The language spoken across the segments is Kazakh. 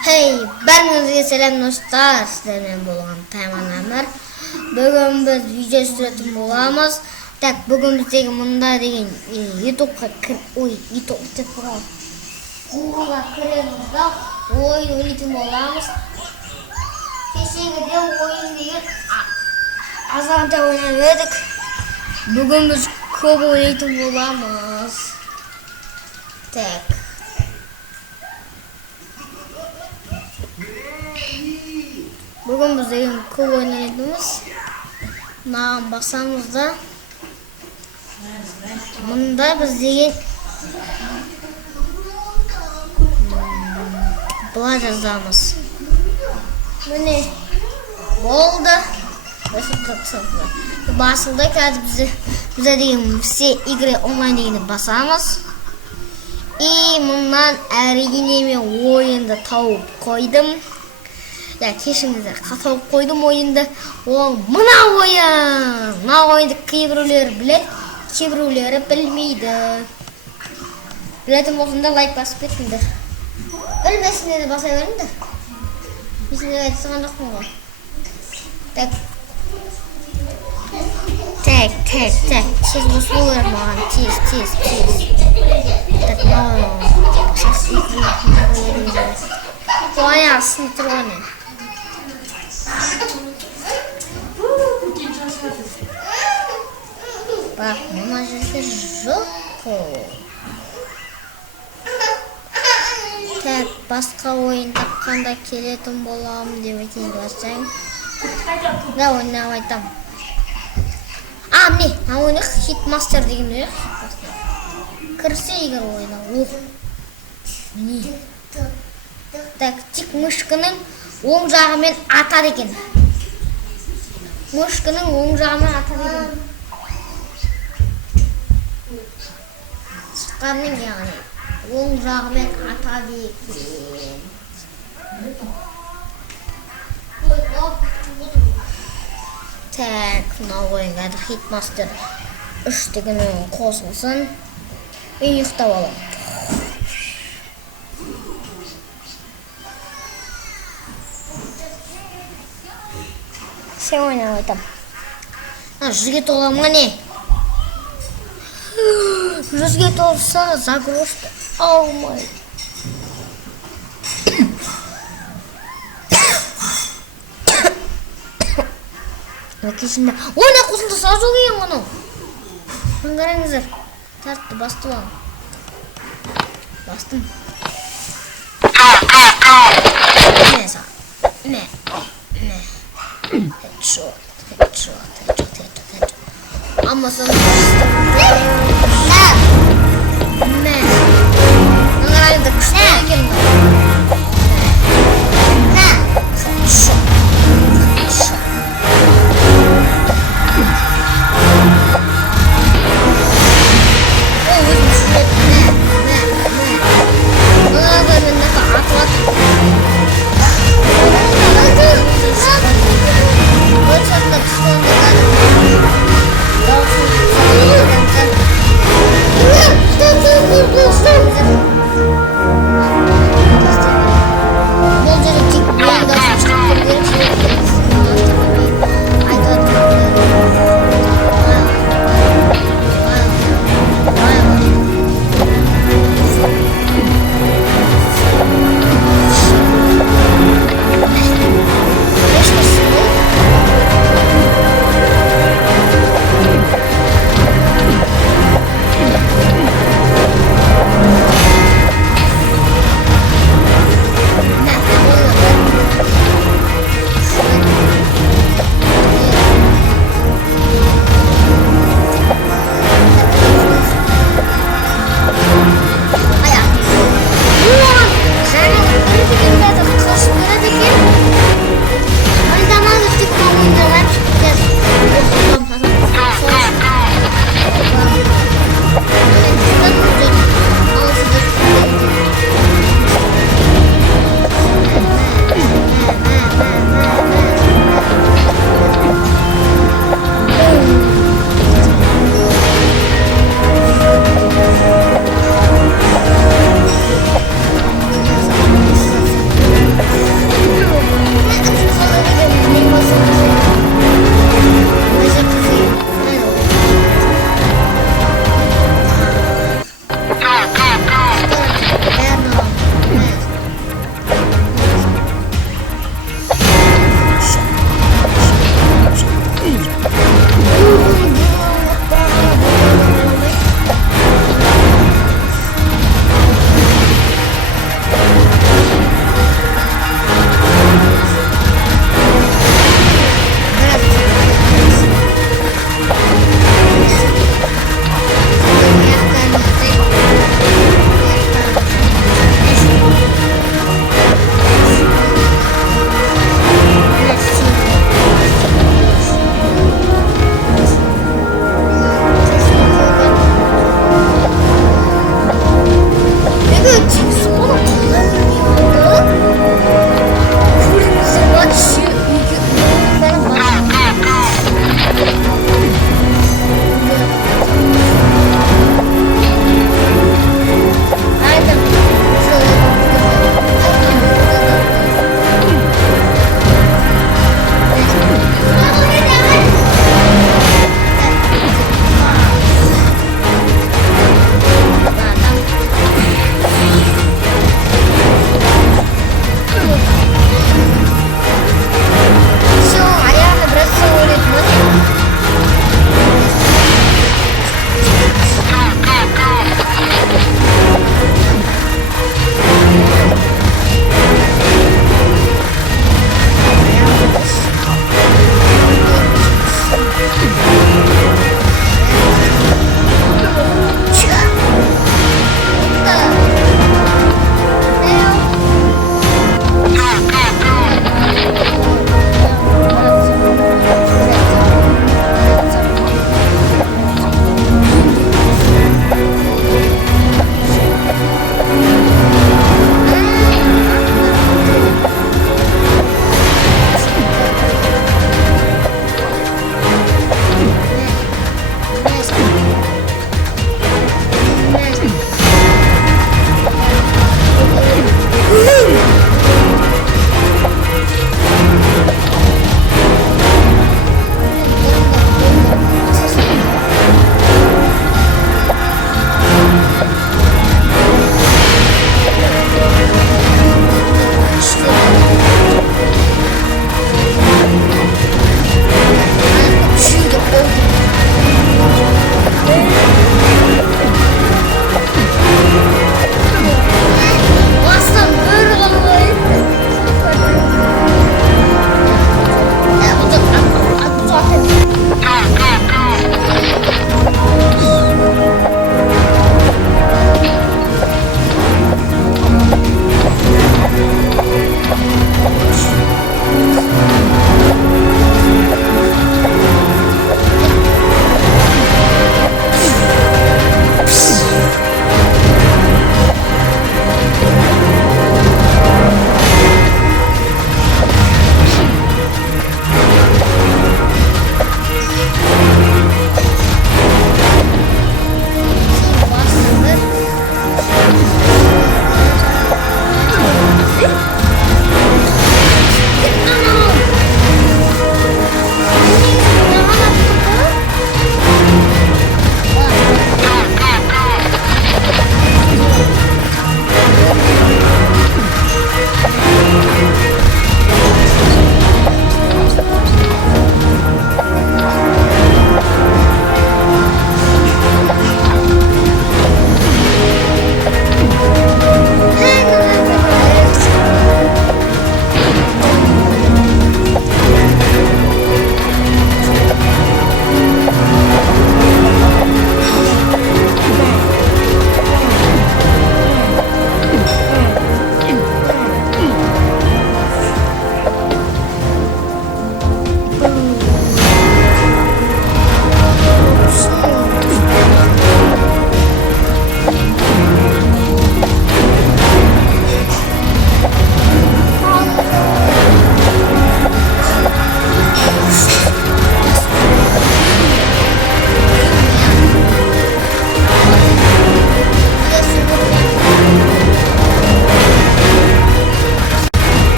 Hey, бәріңізге сәлем достар, сіздермен болған Тайман Әмір. Бүгін біз видео түсіретін боламыз. Так, бүгін біздегі мұнда деген ютубқа Гуглға кіреміз да ойын ойнайтын боламыз. Кешегіде ойын деген азғантай ойнап едік. Бүгін біз көп ойнайтын боламыз. Так. Бүгін біз деген көп ойнайтынымыз. Мынаған басамыз да. Мұнда біз деген бұлай жазамыз. Міне болды. Басылды. Қазір бізде деген все игры онлайн дегенді басамыз. И мұндан әрине мен ойынды тауып қойдым. Кешіңіздер, қатауып қойдым ойынды. Ол мына ойын. Мына ойынды кейбіреулері біледі, кейбіреулері білмейді. Білетін болсында лайк басып кетіңдер. Білмесіңдер баса беріңдер. Есімде айтысыған жоқпын ғой. Так. Тез бос болу керек маған. Тез. Так, сейчас Қуая сын тұрғаны. Бақ, мына жерде жоқ қой. Так, басқа ойын тапқанда келетін боламын деп айтайын бассаң. Да, ойнап айтам. Міне, ойны хитмастер деген ой. Кірсе егер ойна. Міне. Так, тек мышкының оң жағымен атады екен. Мышкының оң жағымен атады екен. Шыққанның яғни оң жағымен атады екен. Так, мына ойынға хитмастер 3 деген ойын қосылсын. Мен ұйықтап аламын. Сен ойнап айтам. Жүзге толам не? Жүзге толса загрузка алмай. Кешінде ойна қосылды сазу кейін мұны. Қараңыздар. Тартты басты оған. Бастым. Мә. Headshot. Amma sonra Ne? Nangarayım da kuşlara gelin. Headshot.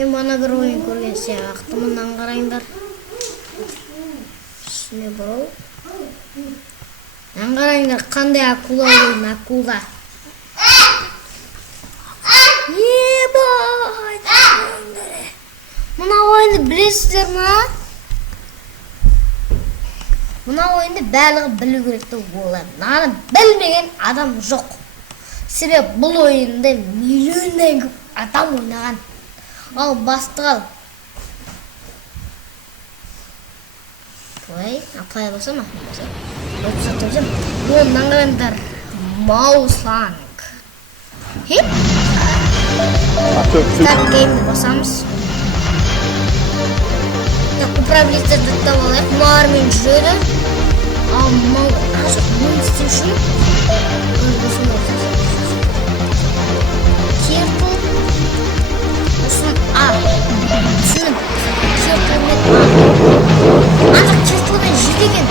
Мен бана бір ойын көрген сияқтымын, аңғарайындар. Ішіне бұл. Аңғарайындар, қандай акула ойын, акула. Ебай! Мұна ойынды білесіздер ма? Мұна ойынды бәлігі білу керекті олар. Наны білмеген адам жоқ. Себеп бұл ойынды миллионнан көп адам ойнаған. Ал бастығал. Ой, аплай болса ма? Бұл наңғандар Маусланг. Хеп? Старт геймді басамыз. Управлитель даттап алайық. Мұнармен жүреді. Ал мұны істеу үшін Кертл Осының А Түсінім Кертл Анық Кертл жүдеген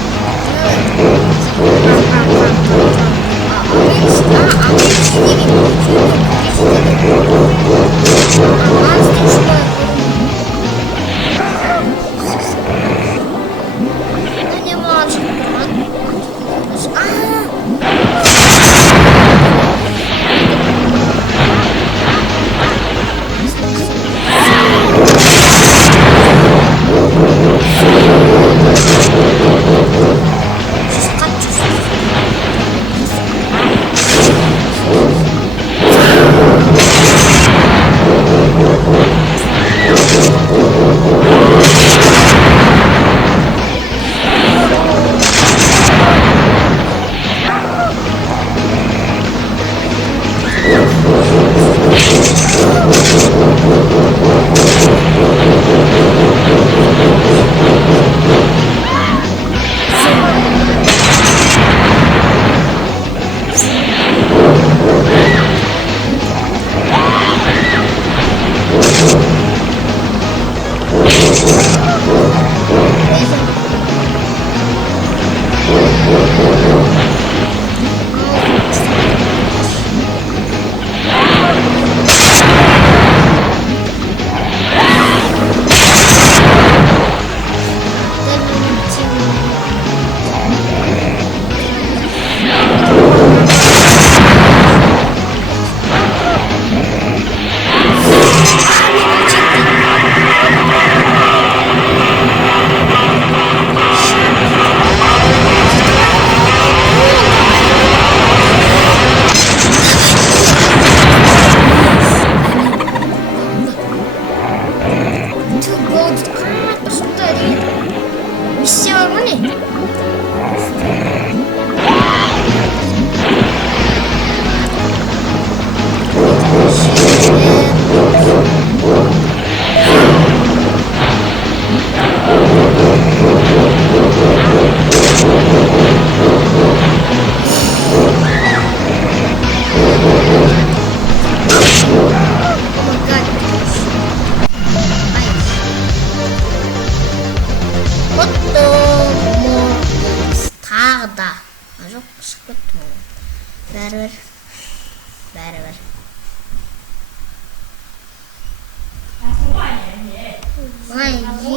Бәрібір.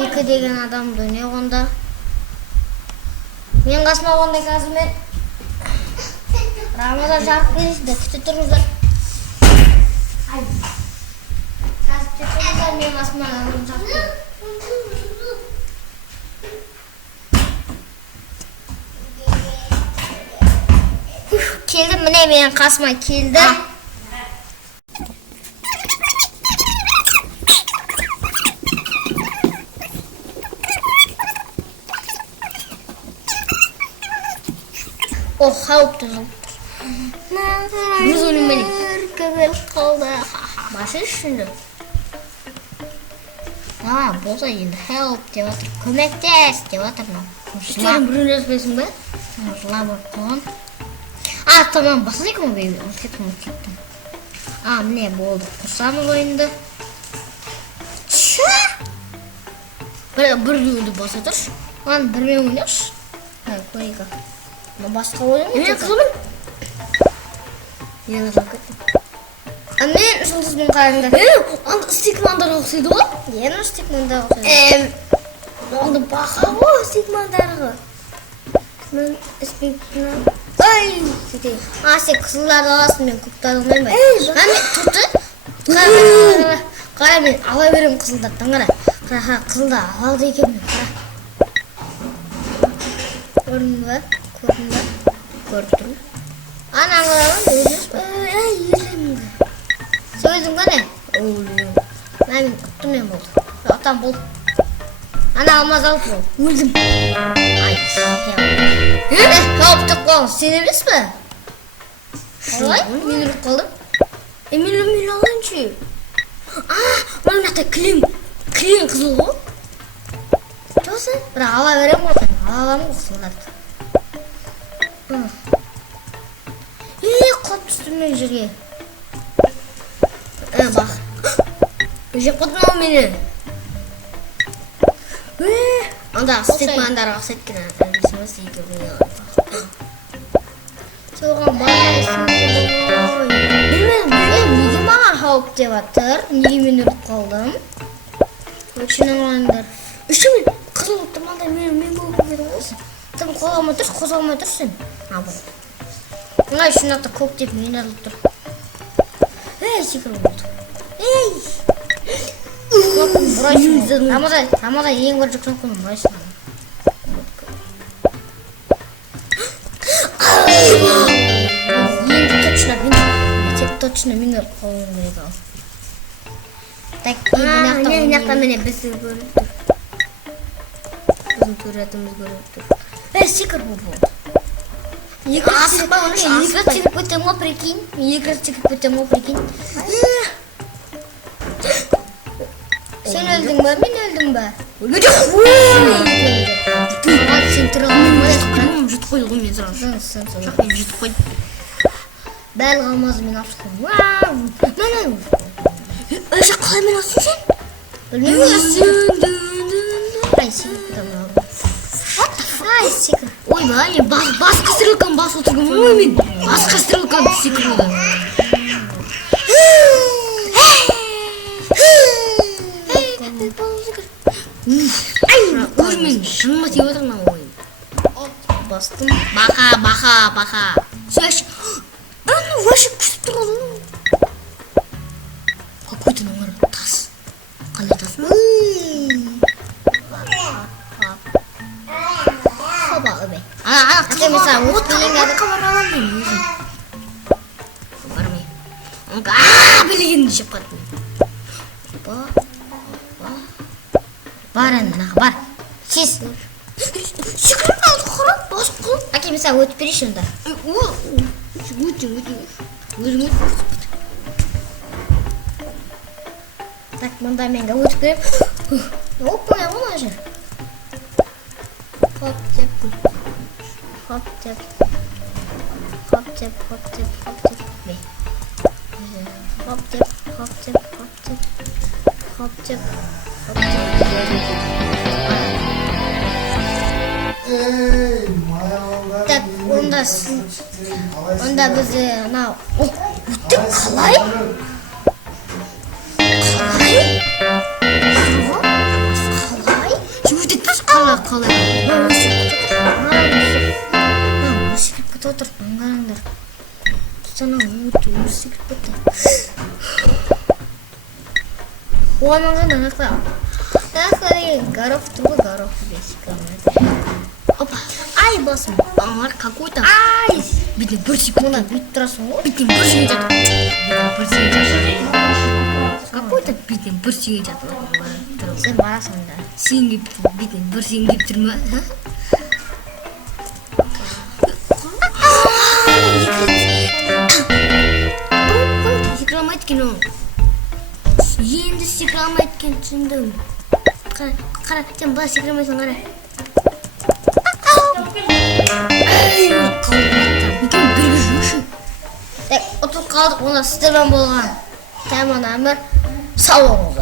Екі деген адамды не қонда? Мен қасыма қондай қазір мен Рамазан жарық бересіңдер, күте тұрыңыздар. Қазір күте тұрыңыздар, мен қасыма жарық бересің. Келді, міне мен қасыма келді. О, қауіпті жылып. Біз өліммелі. Көбел қалды. Басы үшінді. Болса енді help деп атыр. Көмектес деп атыр. Үстерін бірін жазбайсың ба? Жылап ұрып қоған. Tamam, basacak mı benim? Unuttum. Ne oldu? Kursağımız oyunda. Bir yılda basatır. Lan bir mi oynuyoruz? Hayır, koyuyor. Ama başka oyun mu? Evet, kızım. Yanına sakın. Мен жұлдызбен қараңдар. Анда стикмандарға ұқсайды ғой. Енді стикмандарға ұқсайды. Анда бақа ғой стикмандарға. Мен стикман. Ай, сөйтейін. Сен қызылдарды аласың, мен көктарды алмаймын. Мен тұрды. Қара, мен ала беремін қызылдардан, қара. Қара, қызылдар алады екенмін, қара. Көрдің ба? Көрдің ба? Көріп тұрмын. Ана аңғарамын, өзіңіз ба? Елемін. Сөйлдің ба не? Мен ұттым мен болды. Отам болды. Ана алмаз алып бол. Өлдім. Ай, қауыптық болың, сен емес пе? Олай? Мен ұрып қалдым. Мен алайыншы. Мына мынақта кілем қызыл ғой. Жоқсын, бірақ ала берем ғой. Ала аламын ғой қызылдарды. Қот түстім мен жерге. Бақ. Жеп қотын ау мені. Анда стикмандарға ұқсайды екен, білесің ба, сен екеуі соған байлайсың. Білмедім, неге маған қауіп деп жатыр? Неге мен ұрып қалдым? Өтшінің ойындар. Үшімен қызыл ұттыманда мен болып кетім осы. Тым қозғалмай тұрсың. Бұл. Мұнай шынақта көк деп мен алып тұр. Секіріп болды. Рамазай ең бір жүксін күнім бұрайсың. Енді точно мен ұрып қалуым керек ал. Так, мынақта міне бізді көріп тұр. Біздің көретіміз көріп тұр. Секір болды. Асықпа, оны екі секіп өтем ғой, прикинь. Екі секіп өтем ғой, прикинь. Сен өлдің ба, мен өлдің ба? Өлмедің. Сен тұра алмай жұтып қойды ғой мен сұрағын. Мен жұтып қойды. Бәл қалмазы мен апшықтым. Өші қалай мен асың сен? Білмеймін, секір. Ойбай, басқа стрелканы басып отырғым ғой мен. Басқа стрелканы секір болды. Көрмен шыңыма теп отырмын ойын. Бастым. Бақа. Сөш. Аны вообще күсіп тұрғаны. Какой-то номер тас. Қандай тас ма? Хоба, өбе. Қытай mesela өтпеген кәді. Қабаралам мен өзім. Бармай. Білгенді жеп қаттым. Бар әні, бар. Сес. Секіріп қалды қырап, басып қылып. Әке, mesela өтіп берейші онда. Өтің. Өзің өт. Так, мұнда мен өтіп берем. Оппай, оңа жер. Хоп деп. Бе. Хоп деп. Так, онда бізде анау. Өттік қалай? Өтетпіз қалай? Өсіріп кетіп отыр, аңғараңдар. Сана өсіріп кетті. Оған аңғарда. Горох тұрғы, горох Опа, ай басым. Аңғар какой-то. Ай! Бетіне бір секунд. Бүйтіп тұрасың ғой? Бетіне бір секунд жатыр. Какой-то бетіне бір секунд жатыр. Сен барасың да. Сен кеп бетіне бір секунд кеп тұр ма? Секіре алмайды екен ол. Енді секіре алмайды екен түсіндім. Қара, сен бұлай секіре алмайсың, қара. Ұтып қалдық, оны сіздермен болған. Тәмін әмір, сау болыңыздар.